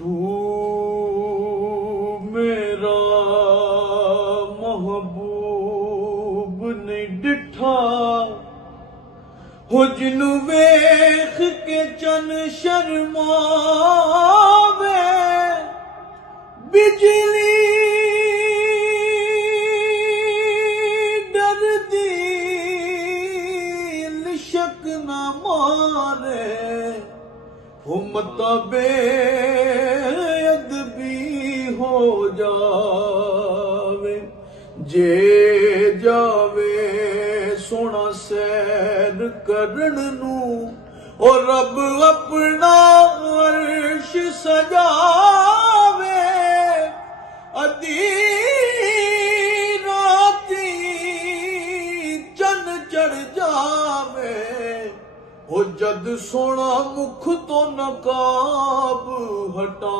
तू मेरा महबूब नहीं डिठा हो जिनू वेख के चन शर्मावे बिजली डरदी लिशक न मारे हो मता बेअदबी हो जावे जे जावे सोना सैर करन नू ओ रब अपना अर्श सजावे अधी राती चन चढ़ जावे ओ जद सोना मुख तो नकाब हटा